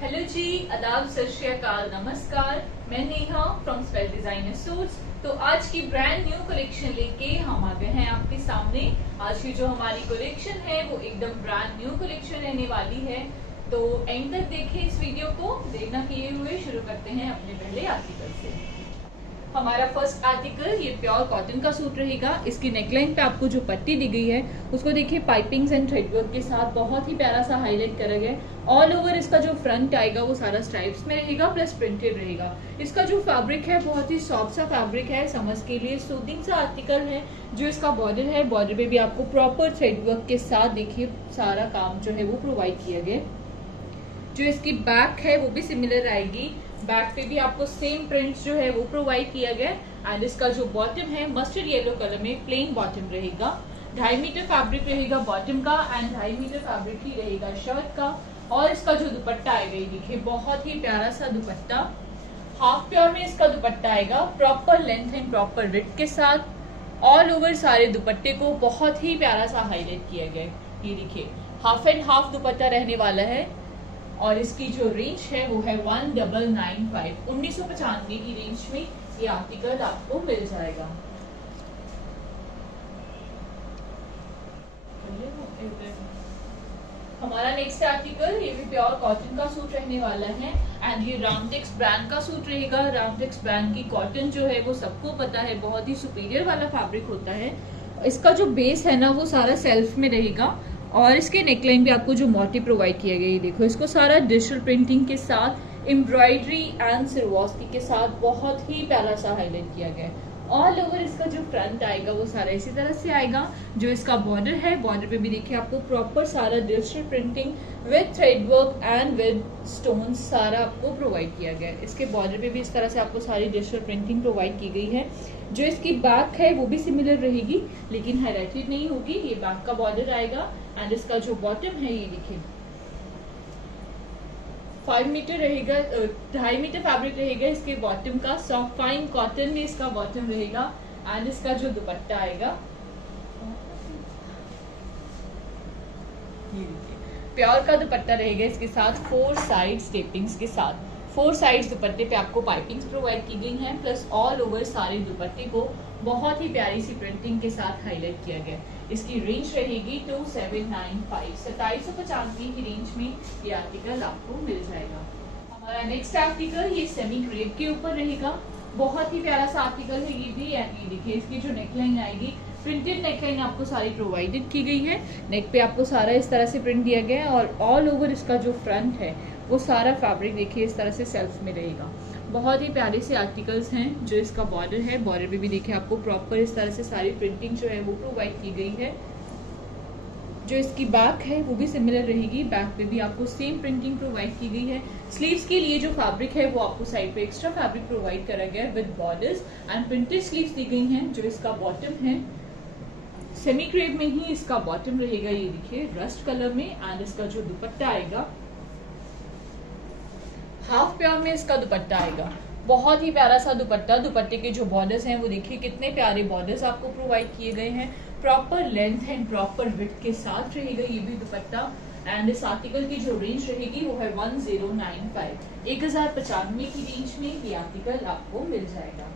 Hello जी, आदाब, सत श्री अकाल, नमस्कार। मैं Neha from spell designer suits. तो आज की ब्रांड न्यू कलेक्शन लेके हम आ गए हैं आपके सामने। आज की जो हमारी कलेक्शन है वो एकदम ब्रांड न्यू कलेक्शन रहने वाली है। तो एंड तक देखें इस वीडियो को। देखना किए हुए शुरू करते हैं अपने पहले आर्टिकल से। हमारा फर्स्ट आर्टिकल ये प्योर कॉटन का सूट रहेगा। इसकी नेकलाइन पे आपको जो पट्टी दी गई है उसको देखिए पाइपिंग्स एंड थ्रेडवर्क के साथ बहुत ही प्यारा सा हाईलाइट करा गया है। ऑल ओवर इसका जो फ्रंट आएगा वो सारा स्ट्राइप्स में रहेगा प्लस प्रिंटेड रहेगा। इसका जो फैब्रिक है बहुत ही सॉफ्ट सा फैब्रिक है, समझ के लिए सूदिंग सा आर्टिकल है। जो इसका बॉर्डर है, बॉर्डर पे भी आपको प्रॉपर थ्रेडवर्क के साथ देखिए सारा काम जो है वो प्रोवाइड किया गया। जो इसकी बैक है वो भी सिमिलर आएगी। बैक पे भी आपको सेम प्रिंट्स जो है वो प्रोवाइड किया गया। एंड इसका जो बॉटम है मस्टर्ड येलो कलर में प्लेन बॉटम रहेगा। 2.5 मीटर फैब्रिक रहेगा बॉटम का एंड 2.5 मीटर फैब्रिक ही रहेगा शर्ट का। और इसका जो दुपट्टा आएगा ये देखिए बहुत ही प्यारा सा दुपट्टा। हाफ प्योर में इसका दुपट्टा आएगा proper length and proper width के साथ। ऑल ओवर सारे दुपट्टे को बहुत ही प्यारा सा हाईलाइट किया गया है। ये देखिए हाफ एंड हाफ दुपट्टा रहने वाला है। और इसकी जो रेंज है वो है 1995 1995 की रेंज में ये आर्टिकल आपको मिल जाएगा। हमारा नेक्स्ट आर्टिकल ये भी प्योर कॉटन का सूट रहने वाला है। एंड ये रामटेक्स ब्रांड का सूट रहेगा। रामटेक्स ब्रांड की कॉटन जो है वो सबको पता है बहुत ही सुपीरियर वाला फैब्रिक होता है। इसका जो बेस है ना वो सारा सेल्फ में रहेगा। और इसके नेकलाइन भी आपको जो मोटिव प्रोवाइड किया गया है देखो, इसको सारा डिजिटल प्रिंटिंग के साथ एम्ब्रॉयडरी एंड सिरवास्की के साथ बहुत ही प्यारा सा हाईलाइट किया गया है। ऑल ओवर इसका जो फ्रंट आएगा वो सारा इसी तरह से आएगा। जो इसका बॉर्डर है, बॉर्डर पे भी देखिए आपको प्रॉपर सारा digital printing with threadwork and with stones सारा आपको प्रोवाइड किया गया है। इसके बॉर्डर पे भी इस तरह से आपको सारी डिजिटल प्रिंटिंग प्रोवाइड की गई है। जो इसकी बैक है वो भी सिमिलर रहेगी लेकिन हाईलाइटेड नहीं होगी। ये बैक का बॉर्डर आएगा। एंड इसका जो बॉटम है ये देखिए 5 मीटर रहेगा, 2.5 मीटर फैब्रिक रहेगा इसके बॉटम का। सॉफ्ट फाइन कॉटन में इसका बॉटम रहेगा। एंड इसका जो दुपट्टा आएगा ये देखिए प्योर का दुपट्टा रहेगा इसके साथ 4 साइड स्टेपिंग्स के साथ। 4 साइड्स दुपट्टे पे आपको पाइपिंग्स प्रोवाइड की गई हैं प्लस ऑल ओवर सारे दुपट्टे को बहुत ही प्यारी सी प्रिंटिंग के साथ हाईलाइट किया गया। इसकी रेंज रहेगी 2795 2795 की रेंज में ये आर्टिकल आपको मिल जाएगा। हमारा नेक्स्ट आर्टिकल ये सेमी क्रेप के ऊपर रहेगा। बहुत ही प्यारा सा आर्टिकल है ये भी। एंड ये देखिए इसकी जो नेकलाइन आएगी प्रिंटेड नेकलाइन आपको सारी प्रोवाइडेड की गई है। नेक पे आपको सारा इस तरह से प्रिंट दिया गया है। और ऑल ओवर इसका जो फ्रंट है वो सारा फैब्रिक देखिए इस तरह से सेल्फ में रहेगा। बहुत ही प्यारे से आर्टिकल्स हैं। जो इसका बॉर्डर है, बॉर्डर पे भी देखिए आपको प्रॉपर इस तरह से सारी प्रिंटिंग जो है वो प्रोवाइड की गई है। जो इसकी बैक है वो भी सिमिलर रहेगी। बैक पे भी आपको सेम प्रिंटिंग प्रोवाइड की गई है। स्लीव्स के लिए जो फैब्रिक है वो आपको साइड पे एक्स्ट्रा फैब्रिक प्रोवाइड करा गया है with borders and printed sleeves दी गई हैं। जो इसका बॉटम है सेमी क्रेप में ही इसका बॉटम रहेगा ये देखिए रस्ट कलर में। एंड इसका जो दुपट्टा आएगा हाफ प्योर में इसका दुपट्टा आएगा। बहुत ही प्यारा सा दुपट्टा। दुपट्टे के जो बॉर्डर्स हैं वो देखिए कितने प्यारे बॉर्डर्स आपको प्रोवाइड किए गए हैं। Proper length and proper width के साथ रहेगा ये भी दुपट्टा। एंड इस आर्टिकल की जो रेंज रहेगी वो है 1095 1095 की रेंज में ये आर्टिकल आपको मिल जाएगा।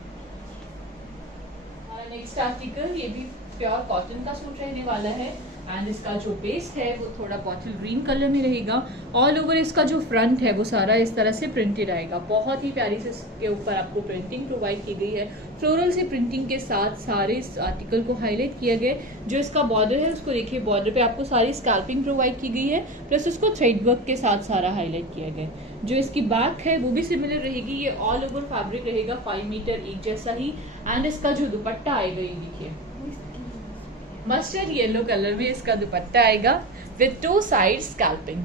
हमारा नेक्स्ट आर्टिकल ये भी प्योर कॉटन का सूट रहने वाला है। एंड इसका जो बेस है वो थोड़ा बॉटल ग्रीन कलर में रहेगा। ऑल ओवर इसका जो फ्रंट है वो सारा इस तरह से प्रिंटेड आएगा। बहुत ही प्यारी से इसके ऊपर आपको प्रिंटिंग प्रोवाइड की गई है। फ्लोरल से प्रिंटिंग के साथ सारे इस आर्टिकल को हाईलाइट किया गया। जो इसका बॉर्डर है उसको देखिए, बॉर्डर पे आपको सारी स्कैल्पिंग प्रोवाइड की गई है प्लस उसको थ्रेड वर्क के साथ सारा हाईलाइट किया गया। जो इसकी बैक है वो भी सिमिलर रहेगी। ये ऑल ओवर फैब्रिक रहेगा 5 मीटर एक जैसा ही। एंड इसका जो दुपट्टा आएगा ये देखिए मस्टर्ड येलो कलर में इसका दुपट्टा आएगा with 2 side scalping.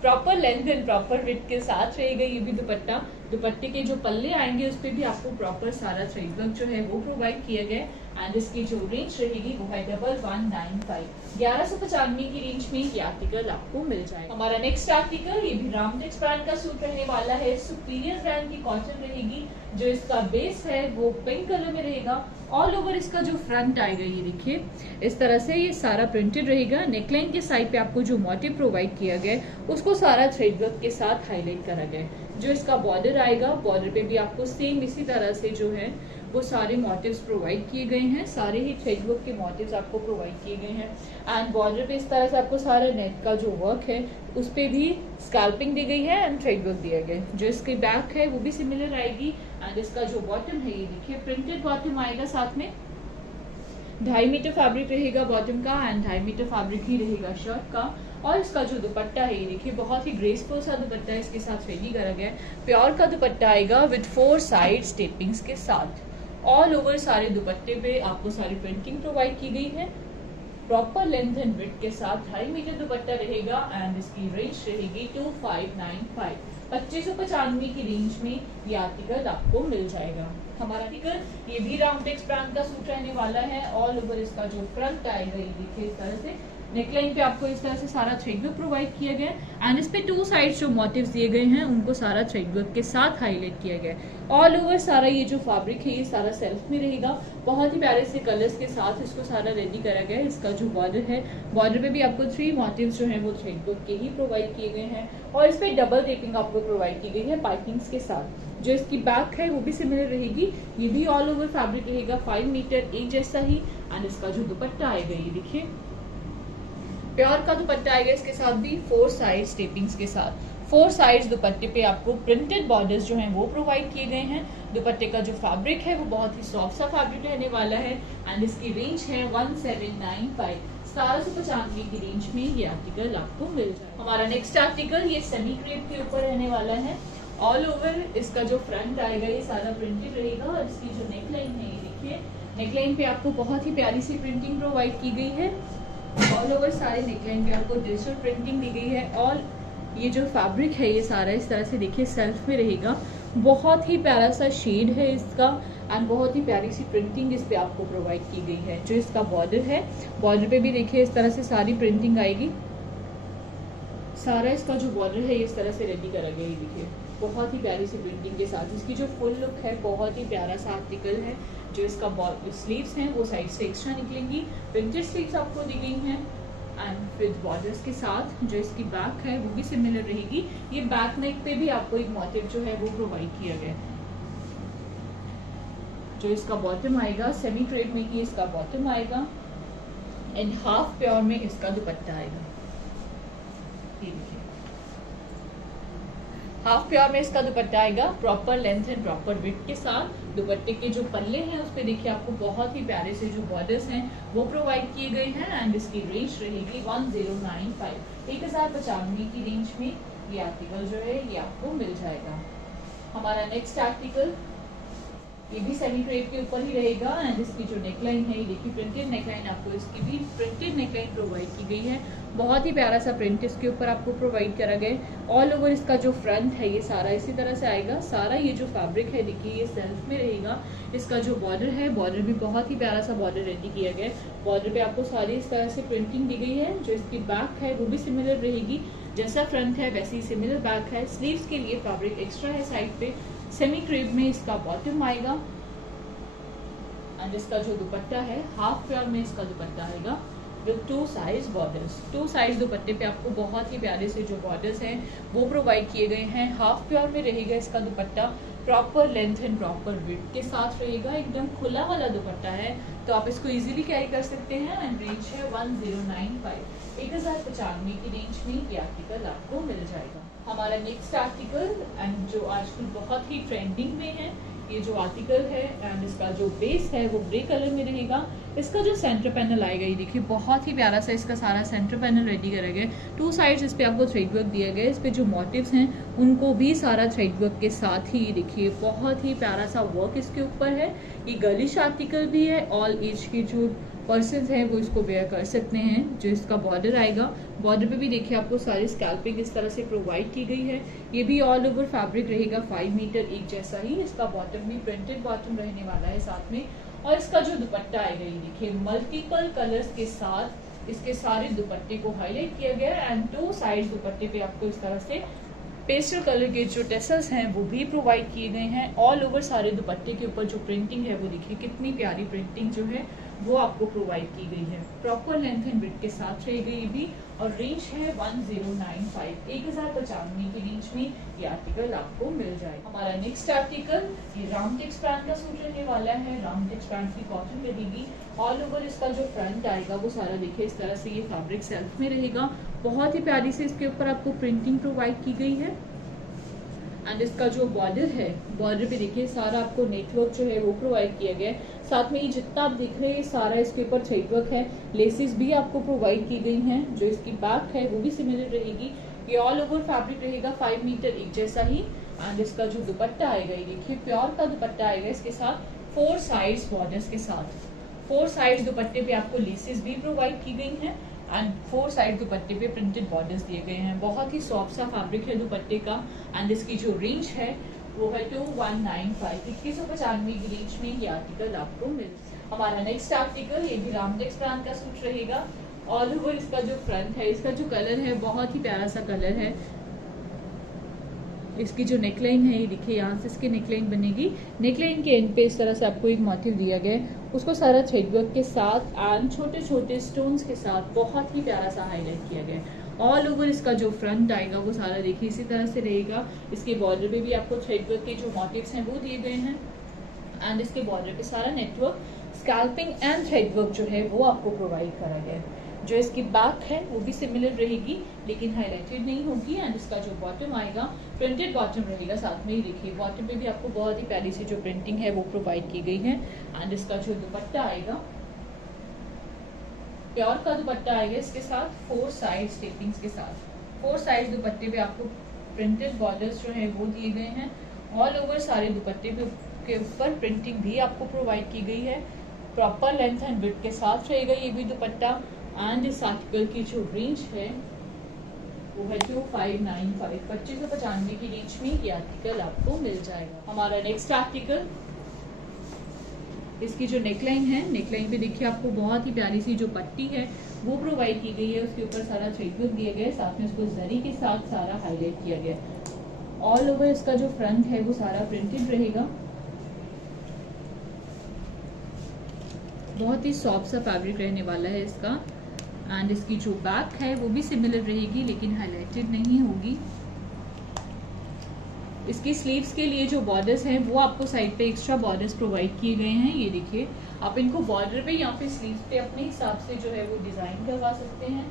Proper length and proper width के साथ रहेगा ये भी दुपट्टा। दुपट्टे के जो पल्ले आएंगे उस पर भी आपको प्रॉपर सारा थ्रेड वर्क जो है वो प्रोवाइड किया गया एंड इसकी जो रेंज रहेगी वो है 1195। 1195 की रेंज में ये आर्टिकल आपको मिल जाएगा। हमारा नेक्स्ट आर्टिकल ये भी रामटेक्स ब्रांड का सूट रहने वाला है। सुपीरियर ब्रांड की कॉटन रहेगी। जो इसका बेस है वो पिंक कलर में रहेगा। ऑल ओवर इसका जो फ्रंट आएगा ये देखिए इस तरह से ये सारा प्रिंटेड रहेगा। नेकलाइन के साइड पे आपको जो मोटिव प्रोवाइड किया गया है उसको सारा थ्रेड वर्क के साथ हाईलाइट करा गया है। जो इसका बॉर्डर आएगा बॉर्डर पे भी आपको सेम इसी तरह से जो है वो सारे मोटिव्स प्रोवाइड किए गए हैं। सारे ही थ्रेड वर्क के मोटिव्स आपको प्रोवाइड किए गए हैं। एंड बॉर्डर पे इस तरह से आपको सारा नेट का जो वर्क है उस पे भी स्कैल्पिंग दी गई है एंड थ्रेड वर्क दिया गया है। जो इसकी बैक है वो भी सिमिलर आएगी। एंड इसका जो बॉटम है ये देखिए प्रिंटेड बॉटम आएगा। साथ में 2.5 मीटर फैब्रिक रहेगा बॉटम का एंड 2.5 मीटर फैब्रिक ही रहेगा शर्ट का। और इसका जो दुपट्टा है ये देखिए बहुत ही ग्रेसफुल सा दुपट्टा है। इसके साथ रेडी करा गया है। प्योर का दुपट्टा आएगा विद 4 साइड स्टेपिंग्स के साथ। ऑल ओवर सारे दुपट्टे पे आपको सारी प्रिंटिंग प्रोवाइड की गई है। प्रॉपर लेंथ एंड विड्थ के साथ 2.5 मीटर दुपट्टा रहेगा एंड इसकी रेंज रहेगी 2595। 2595 की रेंज में ये आर्टिकल आपको मिल जाएगा। हमारा आर्टिकल ये भी रामटेक्स ब्रांड का सूट रहने वाला है। ऑल ओवर इसका जो फ्रंट आएगा ये देखिए इस तरह से नेकलाइन पे आपको इस तरह से सारा थ्रेड वर्क प्रोवाइड किया गया है एंड इस पे 2 साइड्स जो मोटिव्स दिए गए हैं उनको सारा थ्रेड वर्क के साथ हाईलाइट किया गया है। ऑल ओवर सारा ये जो फैब्रिक है ये सारा सेल्फ में रहेगा। बहुत ही प्यारे से कलर्स के साथ इसको सारा रेडी करा गया है। इसका जो बॉर्डर है बॉर्डर पे भी आपको 3 मोटिव्स जो है वो थ्रेड वर्क के ही प्रोवाइड किए गए हैं और इस पे डबल टेपिंग आपको प्रोवाइड की गई है पाइपिंग्स के साथ। जो इसकी बैक है वो भी सिमिलर रहेगी। ये भी ऑल ओवर फैब्रिक रहेगा 5 मीटर एक जैसा ही। एंड इसका जो दुपट्टा आएगा ये देखिए प्योर का दुपट्टा आएगा। इसके साथ भी 4 साइड स्टेपिंग्स के साथ 4 साइड्स दुपट्टे पे आपको प्रिंटेड बॉर्डर्स जो हैं वो प्रोवाइड किए गए हैं। दुपट्टे का जो फैब्रिक है वो बहुत ही सॉफ्ट सा फैब्रिक रहने वाला है एंड इसकी रेंज है 1795। 1795 की रेंज में ये आर्टिकल आपको मिल जाएगा। हमारा नेक्स्ट आर्टिकल ये सेमी क्रेप के ऊपर रहने वाला है। ऑल ओवर इसका जो फ्रंट आएगा ये सारा प्रिंटेड रहेगा और इसकी जो नेकलाइन है ये देखिए नेकलाइन पे आपको बहुत ही प्यारी सी प्रिंटिंग प्रोवाइड की गई है। ऑल ओवर सारे नेकलाइन पे आपको डिजिटल प्रिंटिंग दी गई है और ये जो फैब्रिक है ये सारा इस तरह से देखिए सेल्फ में रहेगा। बहुत ही प्यारा सा शेड है इसका एंड बहुत ही प्यारी सी प्रिंटिंग इस पे आपको प्रोवाइड की गई है। जो इसका बॉर्डर है बॉर्डर पे भी देखिए इस तरह से सारी प्रिंटिंग आएगी। सारा इसका जो बॉर्डर है इस तरह से रेडी करा गया है। देखिए बहुत ही प्यारी सी प्रिंटिंग के साथ इसकी जो फुल लुक है बहुत ही प्यारा सा आर्टिकल है। जो इसका स्लीव्स हैं वो साइड से एक्स्ट्रा निकलेंगी। प्रिंटेड स्लीव्स आपको दी गई हैं एंड विद बॉर्डर्स के साथ। जो इसकी बैक है वो भी सिमिलर रहेगी। ये बैक नेक पे भी आपको एक मोटिव जो है वो प्रोवाइड किया गया है। जो इसका बॉटम आएगा सेमी क्रेप में ही इसका बॉटम आएगा एंड हाफ प्योर में इसका दुपट्टा आएगा। ये देखिए हाफ प्योर में इसका दुपट्टा आएगा proper length and proper width के साथ। दुपट्टे के जो पल्ले हैं उस पे देखिए आपको बहुत ही प्यारे से जो बॉर्डर्स हैं वो प्रोवाइड किए गए हैं एंड इसकी रेंज रहेगी 1095। 1095 की रेंज में ये आर्टिकल जो है ये आपको मिल जाएगा। हमारा नेक्स्ट आर्टिकल ये भी सेमी क्रेप के ऊपर ही रहेगा एंड इसकी जो नेकलाइन है ये देखिए प्रिंटेड नेकलाइन आपको इसकी भी प्रिंटेड नेकलाइन प्रोवाइड की गई है। बहुत ही प्यारा सा प्रिंट इसके ऊपर आपको प्रोवाइड करा गया। ऑल ओवर इसका जो फ्रंट है ये सारा इसी तरह से आएगा। सारा ये जो फैब्रिक है देखिए ये सेल्फ में रहेगा। इसका जो बॉर्डर है बॉर्डर भी बहुत ही प्यारा सा बॉर्डर रेडी किया गया है। बॉर्डर पे आपको सारी इस तरह से प्रिंटिंग दी गई है। जो इसकी बैक है वो भी सिमिलर रहेगी। जैसा फ्रंट है वैसे ही सिमिलर बैक है। स्लीव्स के लिए फैब्रिक एक्स्ट्रा है साइड पे। सेमी क्रेप में इसका बॉटम आएगा एंड इसका जो दुपट्टा है हाफ प्योर में इसका दुपट्टा आएगा विद 2 साइज बॉर्डर्स। 2 साइज दुपट्टे पे आपको बहुत ही प्यारे से जो बॉर्डर्स हैं वो प्रोवाइड किए गए हैं। हाफ प्योर में रहेगा इसका दुपट्टा। Proper length and proper width के साथ रहेगा। एकदम खुला वाला दुपट्टा है तो आप इसको इजीली कैरी कर सकते हैं एंड रेंज है 1095। 1095 की रेंज में ये आर्टिकल आपको मिल जाएगा। हमारा नेक्स्ट आर्टिकल एंड जो आजकल बहुत ही ट्रेंडिंग में है ये जो आर्टिकल है एंड इसका जो बेस है वो ग्रे कलर में रहेगा। इसका जो सेंटर पैनल आएगा ये देखिए बहुत ही प्यारा सा इसका सारा सेंटर पैनल रेडी करा गया है। 2 साइड्स इस पे आपको थ्रेड वर्क दिया गया है। इस पे जो मोटिव्स हैं उनको भी सारा थ्रेड वर्क के साथ ही देखिए बहुत ही प्यारा सा वर्क इसके ऊपर है। ये गर्लिश आर्टिकल भी है। ऑल एज के जो पर्सन्स हैं वो इसको वेयर कर सकते हैं। जो इसका बॉर्डर आएगा बॉर्डर पे भी देखिए आपको सारी स्कैल्पिंग इस तरह से प्रोवाइड की गई है। ये भी ऑल ओवर फैब्रिक रहेगा 5 मीटर एक जैसा ही। इसका बॉटम भी प्रिंटेड बॉटम रहने वाला है साथ में। और इसका जो दुपट्टा आएगा ये देखिए मल्टीपल कलर्स के साथ इसके सारे दुपट्टे को हाईलाइट किया गया है एंड 2 साइड दुपट्टे पे आपको इस तरह से पेस्टल कलर के जो टेसल्स हैं वो भी प्रोवाइड किए गए हैं। ऑल ओवर सारे दुपट्टे के ऊपर जो प्रिंटिंग है वो देखिए कितनी प्यारी प्रिंटिंग जो है वो आपको प्रोवाइड की गई है। प्रॉपर लेंथ एंड विड्थ के साथ रहेगी ये भी और रेंज है 1095 1095 की रेंज में ये आर्टिकल आपको मिल जाएगा। हमारा नेक्स्ट आर्टिकल ये रामटेक्स ब्रांड का सूट रहने वाला है। रामटेक्स ब्रांड की कॉटन रहेगी। ऑल ओवर इसका जो फ्रंट आएगा वो सारा देखिए इस तरह से ये फैब्रिक सेल्फ में रहेगा। बहुत ही प्यारी से इसके ऊपर आपको प्रिंटिंग प्रोवाइड की गई है एंड इसका जो बॉर्डर है बॉर्डर पे देखिए सारा आपको नेटवर्क जो है वो प्रोवाइड किया गया है। साथ में ये जितना आप देख रहे हैं सारा इसके ऊपर थ्रेडवर्क है। लेसेस भी आपको प्रोवाइड की गई हैं। जो इसकी बैक है वो भी सिमिलर रहेगी। ये ऑल ओवर फैब्रिक रहेगा 5 मीटर एक जैसा ही एंड इसका जो दुपट्टा आएगा ये देखिए प्योर का दुपट्टा आएगा इसके साथ 4 साइड्स बॉर्डर्स के साथ। 4 साइड दुपट्टे पे आपको लेसेस भी प्रोवाइड की गई हैं एंड 4 साइड दुपट्टे पे प्रिंटेड बॉर्डर्स दिए गए हैं। बहुत ही सॉफ्ट सा फैब्रिक है दुपट्टे का एंड इसकी जो रेंज है वो है 2195 2195 की रेंज में ये आर्टिकल आपको मिल। हमारा नेक्स्ट आर्टिकल ये भी रामटेक्स ब्रांड का सूट रहेगा। ऑल ओवर इसका जो फ्रंट है इसका जो कलर है बहुत ही प्यारा सा कलर है। इसकी जो नेकलाइन है ये देखिए यहाँ से इसकी नेकलाइन बनेगी। नेकलाइन के एंड पे इस तरह से आपको एक मोटिव दिया गया है उसको सारा थ्रेडवर्क के साथ एंड छोटे छोटे स्टोन्स के साथ बहुत ही प्यारा सा हाईलाइट किया गया है। ऑल ओवर इसका जो फ्रंट आएगा वो सारा देखिए इसी तरह से रहेगा। इसके बॉर्डर पे भी आपको थ्रेडवर्क के जो मोटिव्स हैं वो दिए गए हैं एंड इसके बॉर्डर पे सारा नेटवर्क स्कैल्पिंग एंड थ्रेडवर्क जो है वो आपको प्रोवाइड करा गया है। जो इसकी बैक है वो भी सिमिलर रहेगी लेकिन हाईलाइटेड नहीं होगी एंड इसका जो बॉटम आएगा प्रिंटेड बॉटम रहेगा। साथ में ही देखिए बॉटम पे भी आपको बहुत ही प्यारी सी जो प्रिंटिंग है वो प्रोवाइड की गई है एंड इसका जो दुपट्टा आएगा प्योर का दुपट्टा आएगा इसके साथ 4 साइड स्टेपिंग्स के साथ। 4 साइड दुपट्टे पे आपको प्रिंटेड बॉर्डर्स जो है वो दिए गए हैं। ऑल ओवर सारे दुपट्टे पे के ऊपर प्रिंटिंग भी आपको प्रोवाइड की गई है। प्रॉपर लेंथ एंड विड्थ के साथ रहेगा ये भी दुपट्टा एंड इस आर्टिकल की जो रेंज है वो है 2595 2595 की रेंज में ये आर्टिकल आपको मिल जाएगा। हमारा नेक्स्ट आर्टिकल इसकी जो नेकलाइन है नेकलाइन पे देखिए आपको बहुत ही प्यारी सी जो पट्टी है वो प्रोवाइड की गई है। उसके ऊपर सारा थ्रेडवर्क दिया गया है। साथ में उसको जरी के साथ सारा हाईलाइट किया गया है। ऑल ओवर इसका जो फ्रंट है वो सारा प्रिंटेड रहेगा। बहुत ही सॉफ्ट सा फैब्रिक रहने वाला है इसका एंड इसकी जो बैक है वो भी सिमिलर रहेगी लेकिन हाईलाइटेड नहीं होगी। इसकी स्लीव्स के लिए जो बॉर्डर्स हैं वो आपको साइड पे एक्स्ट्रा बॉर्डर्स प्रोवाइड किए गए हैं। ये देखिए आप इनको बॉर्डर पे यहाँ पे स्लीव्स पे अपने हिसाब से जो है वो डिजाइन करवा सकते हैं।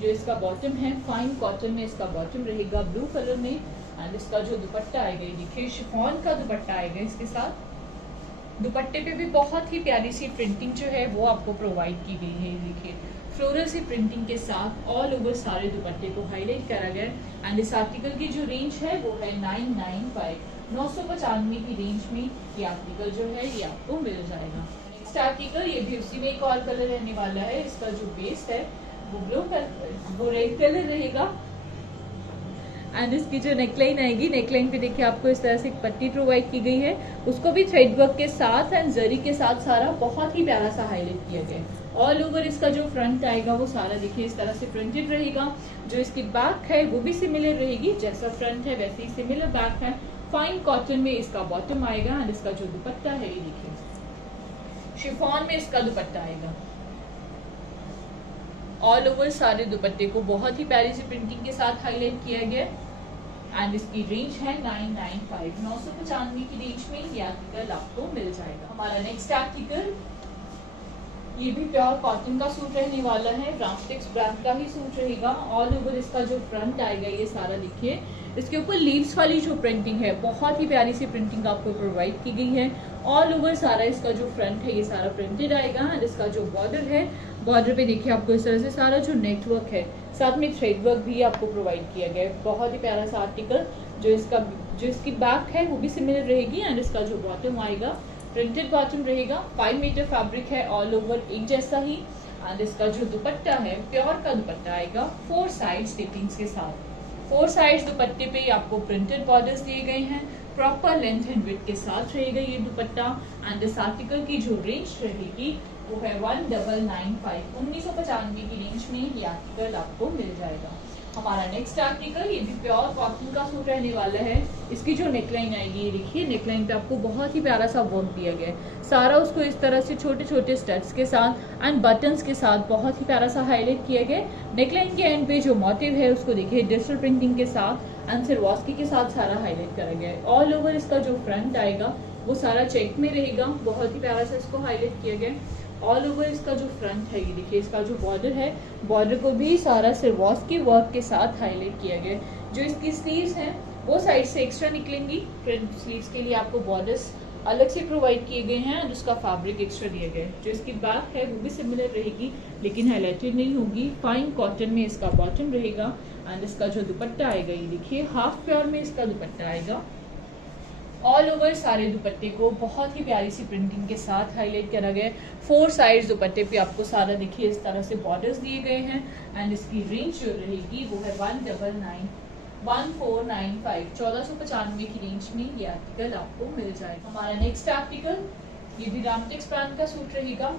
जो इसका बॉटम है फाइन कॉटन में इसका बॉटम रहेगा ब्लू कलर में एंड इसका जो दुपट्टा आएगा ये देखिए शिफॉन का दुपट्टा आएगा इसके साथ। दुपट्टे पे भी बहुत ही प्यारी सी प्रिंटिंग जो है वो आपको प्रोवाइड की गई है। ये देखिए फ्लोरल सी प्रिंटिंग के साथ ऑल ओवर सारे दुपट्टे को हाईलाइट करा गया एंड इस आर्टिकल की जो रेंज है वो है 995 995 की रेंज में ये आर्टिकल जो है ये आपको मिल जाएगा। नेक्स्ट आर्टिकल ये भी उसी में एक और कलर रहने वाला है। इसका जो बेस है वो रेड कलर रहेगा एंड इसकी जो नेकलाइन आएगी नेकलाइन पे देखिए आपको इस तरह से एक पट्टी प्रोवाइड की गई है। उसको भी थ्रेडवर्क के साथ एंड जरी के साथ सारा बहुत ही प्यारा सा हाईलाइट किया गया है। ऑल ओवर इसका जो फ्रंट आएगा वो सारा देखिए इस तरह से प्रिंटेड रहेगा। जो इसकी बैक है वो भी सिमिलर रहेगी। जैसा फ्रंट है वैसे ही सिमिलर बैक है। फाइन कॉटन में इसका बॉटम आएगा एंड इसका जो दुपट्टा है ये देखिए शिफॉन में इसका दुपट्टा आएगा। ऑल ओवर सारे दुपट्टे को बहुत ही प्यारी सी प्रिंटिंग के साथ हाईलाइट किया गया एंड इसकी रेंज है 995 995 की रेंज में ये आर्टिकल आपको मिल जाएगा। हमारा नेक्स्ट आर्टिकल ये भी प्योर कॉटन का सूट रहने वाला है। रामटेक्स ब्रांड का ही सूट रहेगा। ऑल ओवर इसका जो फ्रंट आएगा ये सारा देखिए इसके ऊपर लीव्स वाली जो प्रिंटिंग है बहुत ही प्यारी सी प्रिंटिंग आपको प्रोवाइड की गई है। ऑल ओवर सारा इसका जो फ्रंट है ये सारा प्रिंटेड आएगा एंड इसका जो बॉर्डर है बॉर्डर पे देखिए आपको इस तरह से सारा जो नेटवर्क है साथ में थ्रेडवर्क भी आपको प्रोवाइड किया गया है। बहुत ही प्यारा सा आर्टिकल। जो इसकी बैक है वो भी सिमिलर रहेगी एंड इसका जो बॉटम आएगा प्रिंटेड बॉटम रहेगा। 5 मीटर फैब्रिक है ऑल ओवर एक जैसा ही एंड इसका जो दुपट्टा है प्योर का दुपट्टा आएगा 4 साइड स्टिपिंग्स के साथ। 4 साइड दुपट्टे पे आपको प्रिंटेड बॉर्डर्स दिए गए हैं। प्रॉपर लेंथ एंड विड्थ के साथ रहेगा ये दुपट्टा। एंड इस आर्टिकल की जो रेंज रहेगी वो है 1995, 1995 की रेंज में ये आर्टिकल आपको मिल जाएगा। हमारा नेक्स्ट आर्टिकल ये भी प्योर कॉटन का सूट रहने वाला है। इसकी जो नेकलाइन आएगी, ये देखिए नेकलाइन पे आपको बहुत ही प्यारा सा वर्क दिया गया है। सारा उसको इस तरह से छोटे छोटे स्टड्स के साथ एंड बटन्स के साथ बहुत ही प्यारा सा हाईलाइट किया गया है। नेकलाइन के एंड पे जो मोटिव है उसको देखिए डिजिटल प्रिंटिंग के साथ एंड सिरवास्की के साथ सारा हाईलाइट करा गया है। ऑल ओवर इसका जो फ्रंट आएगा वो सारा चेक में रहेगा, बहुत ही प्यारा सा इसको हाईलाइट किया गया है। ऑल ओवर इसका जो फ्रंट है, ये देखिए इसका जो बॉर्डर है, बॉर्डर को भी सारा सिरवास्की वर्क के साथ हाईलाइट किया गया है। जो इसकी स्लीव्स हैं वो साइड से एक्स्ट्रा निकलेंगी। फ्रंट स्लीव्स के लिए आपको बॉर्डर्स अलग से प्रोवाइड किए गए हैं और उसका फैब्रिक एक्स्ट्रा दिया गया है। जो इसकी बैक है वो भी सिमिलर रहेगी लेकिन हाईलाइटेड नहीं होगी। फाइन कॉटन में इसका बॉटम रहेगा एंड इसका जो दुपट्टा आएगा, ये देखिए हाफ प्योर में इसका दुपट्टा आएगा। ऑल ओवर सारे दुपट्टे को बहुत ही प्यारी सी प्रिंटिंग के साथ हाईलाइट करा गया है। 4 साइड्स दुपट्टे पे आपको सारा देखिए इस तरह से बॉर्डर्स दिए गए हैं एंड इसकी रेंज जो रहेगी वो है 1495, 1495 की रेंज में ये आर्टिकल आपको मिल जाएगा। हमारा नेक्स्ट आर्टिकल ये भी रामटेक्स ब्रांड का सूट रहेगा।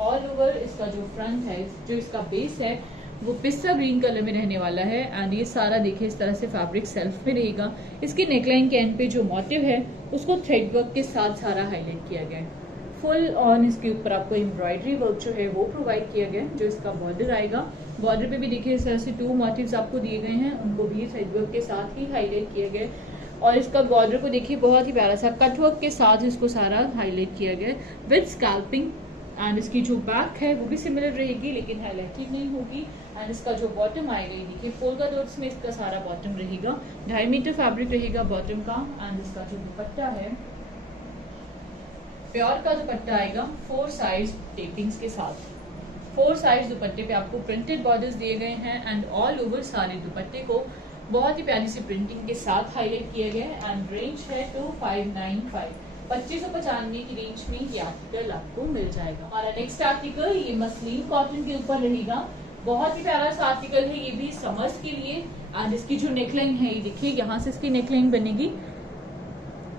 ऑल ओवर इसका जो फ्रंट है, जो इसका बेस है वो पिस्ता ग्रीन कलर में रहने वाला है एंड ये सारा देखिए इस तरह से फैब्रिक सेल्फ में रहेगा। इसकी नेकलाइन के एंड पे जो मोटिव है उसको थ्रेड वर्क के साथ सारा हाईलाइट किया गया है। फुल ऑन इसके ऊपर आपको एम्ब्रॉयडरी वर्क जो है वो प्रोवाइड किया गया है। जो इसका बॉर्डर आएगा, बॉर्डर पे भी देखिए इस तरह से 2 मोटिव्स आपको दिए गए हैं, उनको भी थ्रेड वर्क के साथ ही हाईलाइट किया गया है। और इसका बॉर्डर को देखिए बहुत ही प्यारा सा कट वर्क के साथ इसको सारा हाईलाइट किया गया है विद स्कैल्पिंग। एंड इसकी जो बैक है वो भी सिमिलर रहेगी लेकिन हाईलाइटेड नहीं होगी। एंड इसका जो बॉटम आएगा, ये देखिए पोल्का डॉट्स में इसका सारा बॉटम रहेगा। 2.5 मीटर फैब्रिक रहेगा बॉटम का। एंड इसका जो दुपट्टा है प्योर का दुपट्टा आएगा 4 साइड्स टेपिंग्स के साथ। 4 साइड्स दुपट्टे पे आपको प्रिंटेड बॉर्डर्स दिए गए हैं एंड ऑल ओवर सारे दुपट्टे को बहुत ही प्यारी सी प्रिंटिंग के साथ हाईलाइट किया गया है। एंड रेंज है 2595, 2595 की रेंज में ये आर्टिकल आपको मिल जाएगा। हमारा नेक्स्ट आर्टिकल ये मसलिन कॉटन के ऊपर रहेगा। बहुत ही प्यारा सा आर्टिकल है ये भी समर्स के लिए। एंड इसकी जो नेकलाइन है, ये देखिए यहाँ से इसकी नेकलाइन बनेगी।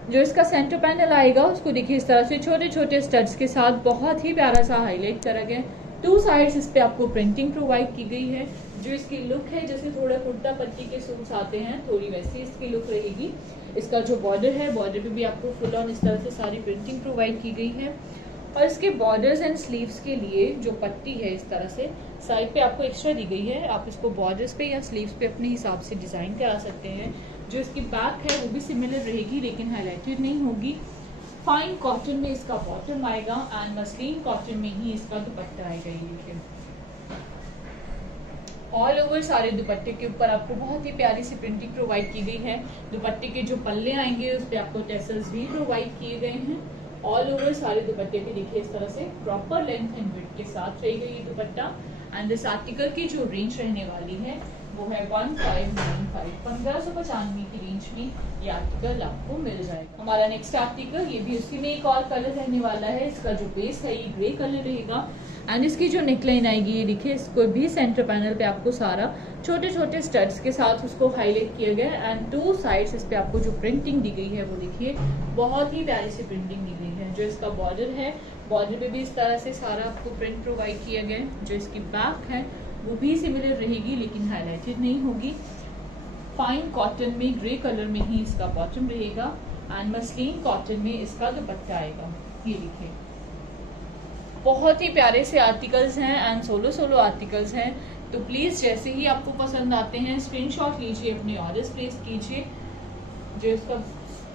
जो इसका सेंटर पैनल आएगा उसको देखिए इस तरह से छोटे छोटे स्टड्स के साथ बहुत ही प्यारा सा हाईलाइट करा गया है। 2 साइड्स इस पे आपको प्रिंटिंग प्रोवाइड की गई है। जो इसकी लुक है जैसे थोड़ा कुर्ता पट्टी के सूट्स आते हैं, थोड़ी वैसी इसकी लुक रहेगी। इसका जो बॉर्डर है, बॉर्डर पे भी आपको फुल ऑन इस तरह से सारी प्रिंटिंग प्रोवाइड की गई है। और इसके बॉर्डर्स एंड स्लीव्स के लिए जो पट्टी है इस तरह से साइड पे आपको एक्स्ट्रा दी गई है। आप इसको बॉर्डर्स पे या स्लीव्स पे अपने हिसाब से डिजाइन करा सकते हैं। जो इसकी बैक है वो भी सिमिलर रहेगी लेकिन हाईलाइटेड नहीं होगी। फाइन कॉटन में इसका बॉटम आएगा एंड मसलिन कॉटन में ही इसका दुपट्टा आएगा। ये देखिए ऑल ओवर सारे दुपट्टे के ऊपर आपको बहुत ही प्यारी सी प्रिंटिंग प्रोवाइड की गई है। दुपट्टे के जो पल्ले आएंगे उस पर आपको टेसल्स भी प्रोवाइड किए गए हैं। ऑल ओवर सारे दुपट्टे पे देखिए इस तरह से प्रॉपर लेंथ एंड विड्थ के साथ रहेगा ये दुपट्टा। एंड इस आर्टिकल की जो रेंज रहने वाली है वो है 1595, 1595 की रेंज में ये आर्टिकल आपको मिल जाएगा। हमारा नेक्स्ट आर्टिकल ये भी उसी में एक और कलर रहने वाला है। इसका जो बेस है ये ग्रे कलर रहेगा एंड इसकी जो नेकलाइन आएगी, ये देखिए इसको भी सेंटर पैनल पे आपको सारा छोटे छोटे स्टड्स के साथ उसको हाईलाइट किया गया है। एंड 2 साइड्स इस पे आपको जो प्रिंटिंग दी गई है वो देखिए बहुत ही प्यारी सी प्रिंटिंग दी गई है। जो इसका बॉर्डर है, बॉर्डर पे भी इस तरह से सारा आपको प्रिंट प्रोवाइड किया गया है। जो इसकी बैक है वो भी सिमिलर रहेगी लेकिन हाईलाइटेड नहीं होगी। फाइन कॉटन में ग्रे कलर में ही इसका बॉटम रहेगा एंड मसलिन कॉटन में इसका दुपट्टा आएगा। ये देखिए बहुत ही प्यारे से आर्टिकल्स हैं एंड सोलो आर्टिकल्स हैं। तो प्लीज़ जैसे ही आपको पसंद आते हैं स्क्रीनशॉट लीजिए, अपने ऑर्डर्स प्लेस कीजिए। जो इसका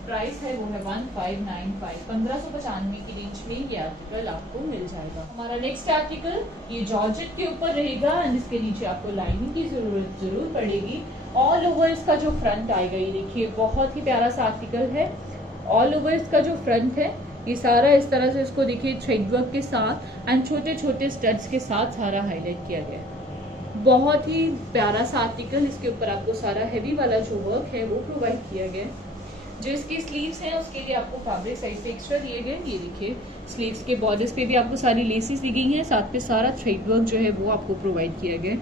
प्राइस है वो है 1595, 1595 की रेंज में ये आर्टिकल आपको मिल जाएगा। हमारा नेक्स्ट आर्टिकल ये जॉर्जेट के ऊपर रहेगा एंड इसके नीचे आपको लाइनिंग की जरूरत जरूर पड़ेगी। ऑल ओवर इसका जो फ्रंट आएगा, ये देखिए बहुत ही प्यारा सा आर्टिकल है। ऑल ओवर इसका जो फ्रंट है ये सारा इस तरह से इसको देखिए थ्रेड वर्क के साथ एंड छोटे छोटे स्टड्स के साथ सारा हाईलाइट किया गया है। बहुत ही प्यारा सा आर्टिकल। इसके ऊपर आपको सारा हैवी वाला जो वर्क है वो प्रोवाइड किया गया है। जो इसकी स्लीव्स हैं उसके लिए आपको फैब्रिक साइड से एक्स्ट्रा दिए गए। ये देखिए स्लीव्स के बॉर्डर्स पे भी आपको सारी लेसेस दी गई हैं, साथ पे सारा थ्रेड वर्क जो है वो आपको प्रोवाइड किया गया।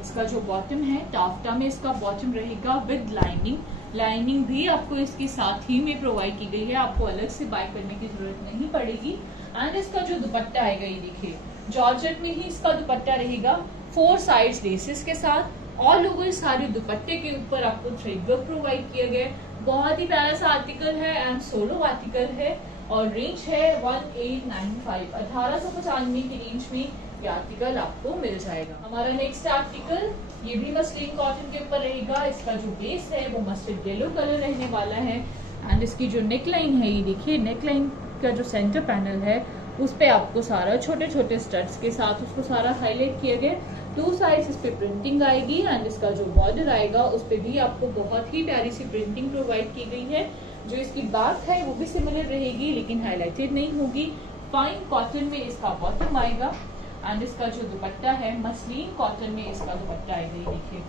इसका जो बॉटम है टाफ्टा में इसका बॉटम रहेगा विद लाइनिंग लाइनिंग भी आपको इसके साथ ही में प्रोवाइड की गई है, आपको अलग से बाय करने की जरूरत नहीं पड़ेगी। एंड इसका जो दुपट्टा आएगा ये देखिए जॉर्जेट में ही इसका दुपट्टा रहेगा 4 साइड्स लेसेस के साथ। ऑल ओवर सारे दुपट्टे के ऊपर आपको थ्रेड वर्क प्रोवाइड किया गया है। बहुत ही प्यारा सा आर्टिकल है एंड सोलो आर्टिकल है और रेंज है 1895, 1895 की रेंज में ये आर्टिकल आपको मिल जाएगा। हमारा नेक्स्ट आर्टिकल ये भी मसलिन कॉटन के ऊपर रहेगा। इसका जो बेस है वो मस्टर्ड येलो कलर रहने वाला है एंड इसकी जो नेकलाइन है ये देखिए, नेकलाइन का जो सेंटर पैनल है उस पे आपको सारा छोटे छोटे स्टड्स के साथ उसको सारा हाईलाइट किया गया। 2 साइड्स इस पे प्रिंटिंग आएगी एंड इसका जो बॉर्डर आएगा उस पे भी आपको बहुत ही प्यारी सी प्रिंटिंग प्रोवाइड की गई है। जो इसकी बैक है वो भी सिमिलर रहेगी लेकिन हाईलाइटेड नहीं होगी। फाइन कॉटन में इसका बॉटम आएगा एंड इसका जो दुपट्टा है मसलिन कॉटन में इसका दुपट्टा आएगा। ये देखिए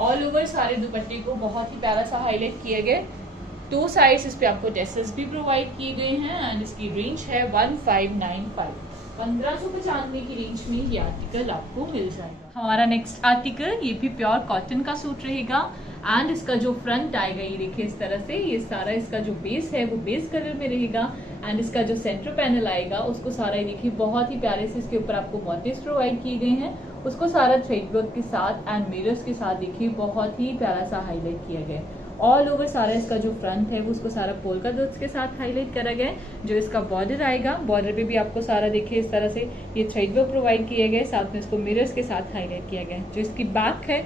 ऑल ओवर सारे दुपट्टे को बहुत ही प्यारा सा हाईलाइट किया गया। 2 साइड्स इस पे आपको टेसल्स भी प्रोवाइड किए गए हैं एंड इसकी रेंज है 1595, 1595 की रेंज में ये आर्टिकल आपको मिल जाएगा। हमारा नेक्स्ट आर्टिकल ये भी प्योर कॉटन का सूट रहेगा एंड इसका जो फ्रंट आएगा ये देखिए इस तरह से, ये सारा इसका जो बेस है वो बेस कलर में रहेगा एंड इसका जो सेंटर पैनल आएगा उसको सारा ये देखिए बहुत ही प्यारे से इसके ऊपर आपको मोटिव्स प्रोवाइड किए गए हैं। उसको सारा थ्रेड वर्क के साथ एंड मिरर्स के साथ देखिए बहुत ही प्यारा सा हाईलाइट किया गया है। ऑल ओवर सारा इसका जो फ्रंट है वो उसको सारा पोल्का डॉट्स के साथ हाईलाइट करा गया है। जो इसका बॉर्डर आएगा बॉर्डर पे भी आपको सारा देखिए इस तरह से ये थ्रेड वर्क प्रोवाइड किए गए, साथ में इसको मिरर्स के साथ हाईलाइट किया गया है। जो इसकी बैक है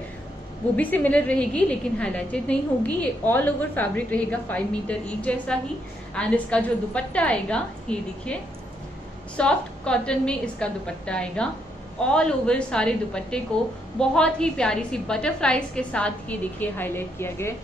वो भी सिमिलर रहेगी लेकिन हाईलाइटेड नहीं होगी। ये ऑल ओवर फैब्रिक रहेगा 5 मीटर एक जैसा ही एंड इसका जो दुपट्टा आएगा ये देखिए सॉफ्ट कॉटन में इसका दुपट्टा आएगा। ऑल ओवर सारे दुपट्टे को बहुत ही प्यारी सी बटरफ्लाइज के साथ ये देखिए हाईलाइट किया गया।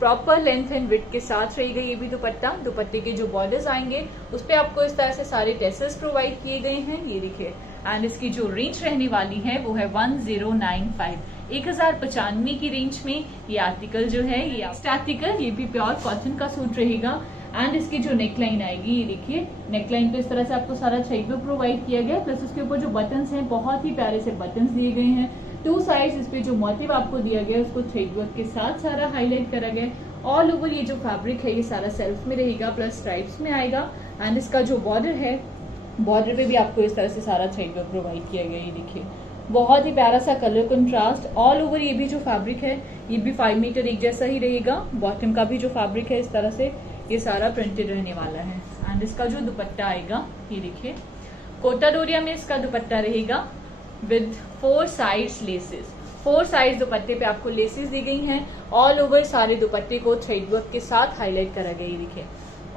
प्रॉपर लेंथ एंड विड्थ के साथ रहेगा ये भी दुपट्टा। दुपट्टे के जो बॉर्डर्स आएंगे उस पे आपको इस तरह से सारे टेसल्स प्रोवाइड किए गए हैं ये देखिए एंड इसकी जो रेंज रहने वाली है वो है 1095, 1095 की रेंज में ये आर्टिकल जो है ये आर्टिकल ये भी प्योर कॉटन का सूट रहेगा एंड इसकी जो नेकलाइन आएगी ये देखिए नेकलाइन पे इस तरह से आपको सारा थ्रेड वर्क प्रोवाइड किया गया प्लस उसके ऊपर जो बटन्स हैं बहुत ही प्यारे से बटन्स दिए गए हैं। 2 साइड्स इस पे जो मोटिव आपको दिया गया है उसको थ्रेड वर्क के साथ सारा हाईलाइट करा गया। ऑल ओवर ये जो फैब्रिक है ये सारा सेल्फ में रहेगा प्लस स्ट्राइप्स में आएगा एंड इसका जो बॉर्डर है बॉर्डर पे भी आपको इस तरह से सारा थ्रेड वर्क प्रोवाइड किया गया। ये देखिए बहुत ही प्यारा सा कलर कंट्रास्ट। ऑल ओवर ये भी जो फैब्रिक है ये भी 5 मीटर एक जैसा ही रहेगा। बॉटम का भी जो फैब्रिक है इस तरह से ये सारा प्रिंटेड रहने वाला है एंड इसका जो दुपट्टा आएगा ये देखिए कोटा डोरिया में इसका दुपट्टा रहेगा विद 4 साइड्स लेसेस। 4 साइड्स दुपट्टे पे आपको लेसेस दी गई हैं। ऑल ओवर सारे दुपट्टे को थ्रेड वर्क के साथ हाईलाइट करा गया। ये देखिए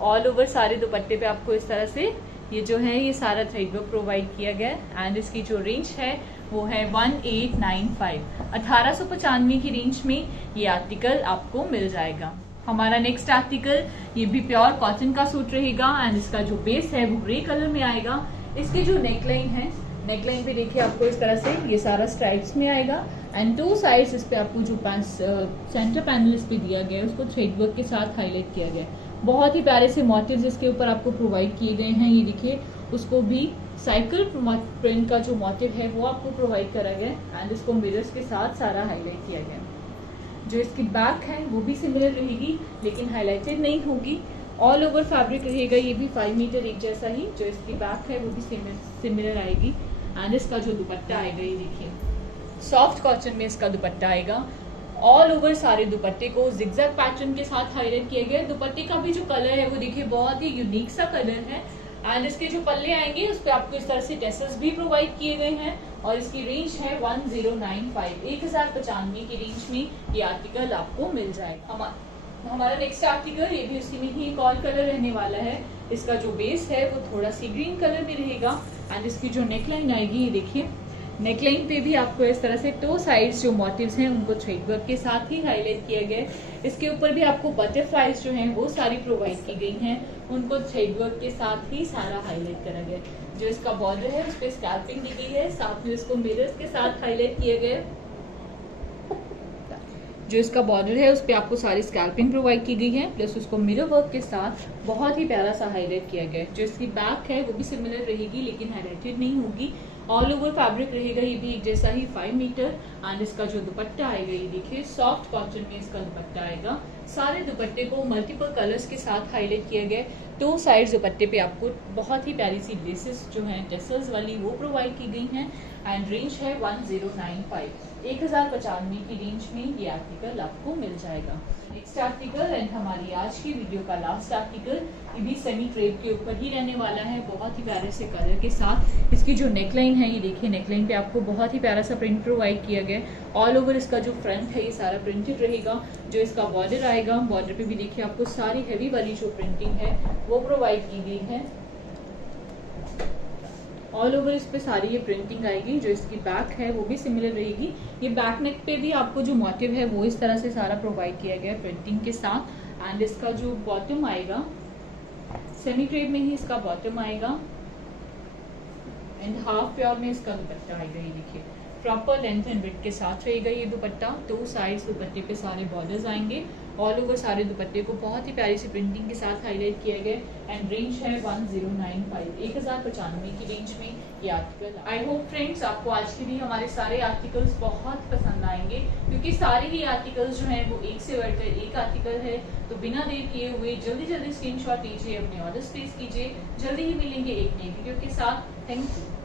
ऑल ओवर सारे दुपट्टे पे आपको इस तरह से ये जो है ये सारा थ्रेड वर्क प्रोवाइड किया गया एंड इसकी जो रेंज है वो है 1895, 1895 की रेंज में ये आर्टिकल आपको मिल जाएगा। हमारा नेक्स्ट आर्टिकल ये भी प्योर कॉटन का सूट रहेगा एंड इसका जो बेस है वो ग्रे कलर में आएगा। इसकी जो नेकलाइन है नेकलाइन पे देखिए आपको इस तरह से ये सारा स्ट्राइप्स में आएगा एंड 2 साइड्स इस पे आपको जो सेंटर पैनल इस पे दिया गया है उसको थ्रेड वर्क के साथ हाईलाइट किया गया है। बहुत ही प्यारे से मोटिव्स इसके ऊपर आपको प्रोवाइड किए गए हैं। ये देखिए उसको भी साइकिल प्रिंट का जो मोटिव है वो आपको प्रोवाइड करा गया एंड इसको मिरर्स के साथ सारा हाईलाइट किया गया। जो इसकी बैक है वो भी सिमिलर रहेगी लेकिन हाईलाइटेड नहीं होगी। ऑल ओवर फैब्रिक रहेगा ये भी 5 मीटर एक जैसा ही। जो इसकी बैक है वो भी सिमिलर आएगी एंड इसका जो दुपट्टा आएगा ये देखिए सॉफ्ट कॉटन में इसका दुपट्टा आएगा। ऑल ओवर सारे दुपट्टे को जिगजैग पैटर्न के साथ हाईलाइट किया गया। दुपट्टे का भी जो कलर है वो देखिए बहुत ही यूनिक सा कलर है एंड इसके जो पल्ले आएंगे उस पर आपको इस तरह से टेसल्स भी प्रोवाइड किए गए हैं और इसकी रेंज है 1095, 1095 की रेंज में ये आर्टिकल आपको मिल जाएगा। हमारा नेक्स्ट आर्टिकल ये भी उसी में ही एक और कलर रहने वाला है। इसका जो बेस है वो थोड़ा सी ग्रीन कलर में रहेगा एंड इसकी जो नेकलाइन आएगी ये देखिए नेकलाइन पे भी आपको इस तरह से 2 साइड्स जो मोटिव्स हैं उनको थ्रेड वर्क के साथ ही हाईलाइट किया गया है। इसके ऊपर भी आपको बटरफ्लाइज जो हैं वो सारी प्रोवाइड की गई हैं, उनको थ्रेड वर्क के साथ ही सारा हाईलाइट करा गया है। जो इसका बॉर्डर है उस पर स्कैल्पिंग दी गई है, साथ में इसको मिरर्स के साथ हाईलाइट किया गया है। जो इसका बॉर्डर है उस पर आपको सारी स्कैल्पिंग प्रोवाइड की गई है प्लस उसको मिरर वर्क के साथ बहुत ही प्यारा सा हाईलाइट किया गया है। जो इसकी बैक है वो भी सिमिलर रहेगी लेकिन हाईलाइटेड नहीं होगी। ऑल ओवर फैब्रिक रहेगा ये भी एक जैसा ही 5 मीटर। एंड इसका जो दुपट्टा आएगा ये देखिए सॉफ्ट कॉटन में इसका दुपट्टा आएगा। सारे दुपट्टे को मल्टीपल कलर्स के साथ हाईलाइट किया गया है। 2 साइड दुपट्टे पे आपको बहुत ही प्यारी सी लेसेस जो हैं टेसल्स वाली वो प्रोवाइड की गई हैं। एंड रेंज है 1095, 1095 की रेंज में ये आर्टिकल आपको मिल जाएगा। नेक्स्ट आर्टिकल एंड हमारी आज की वीडियो का लास्ट आर्टिकल, ये भी सेमी क्रेप के ऊपर ही रहने वाला है, बहुत ही प्यारे से कलर के साथ। इसकी जो नेकलाइन है ये देखिए, नेकलाइन पे आपको बहुत ही प्यारा सा प्रिंट प्रोवाइड किया गया है। ऑल ओवर इसका जो फ्रंट है ये सारा प्रिंटेड रहेगा। जो इसका बॉर्डर आएगा, बॉर्डर पे भी देखिए आपको सारी हैवी वाली जो प्रिंटिंग है वो प्रोवाइड की गई है। ऑल ओवर इस पे सारी ये प्रिंटिंग आएगी। जो इसकी बैक है वो भी सिमिलर रहेगी। ये बैक नेक पे भी आपको जो मोटिव है वो इस तरह से सारा प्रोवाइड किया गया है प्रिंटिंग के साथ। एंड इसका जो बॉटम आएगा, सेमी क्रेप में ही इसका बॉटम आएगा। एंड हाफ प्योर में इसका दुपट्टा आएगा। ये देखिए प्रॉपर लेंथ एंड विड्थ के साथ रहेगा ये दुपट्टा। 2 साइड्स दुपट्टे पे सारे बॉर्डर्स आएंगे। ऑल ओवर सारे दुपट्टे को बहुत ही प्यारी सी प्रिंटिंग के साथ हाईलाइट किया गया। एंड रेंज है 1095, 1095 की रेंज में ये आर्टिकल। आई होप फ्रेंड्स आपको आज के भी हमारे सारे आर्टिकल्स बहुत पसंद आएंगे, क्योंकि सारे ही आर्टिकल्स जो हैं वो एक से बढ़कर एक आर्टिकल है। तो बिना देर किए हुए जल्दी स्क्रीनशॉट लीजिए, अपने ऑर्डर प्लेस कीजिए। जल्दी ही मिलेंगे एक नई वीडियो के साथ। Thank you.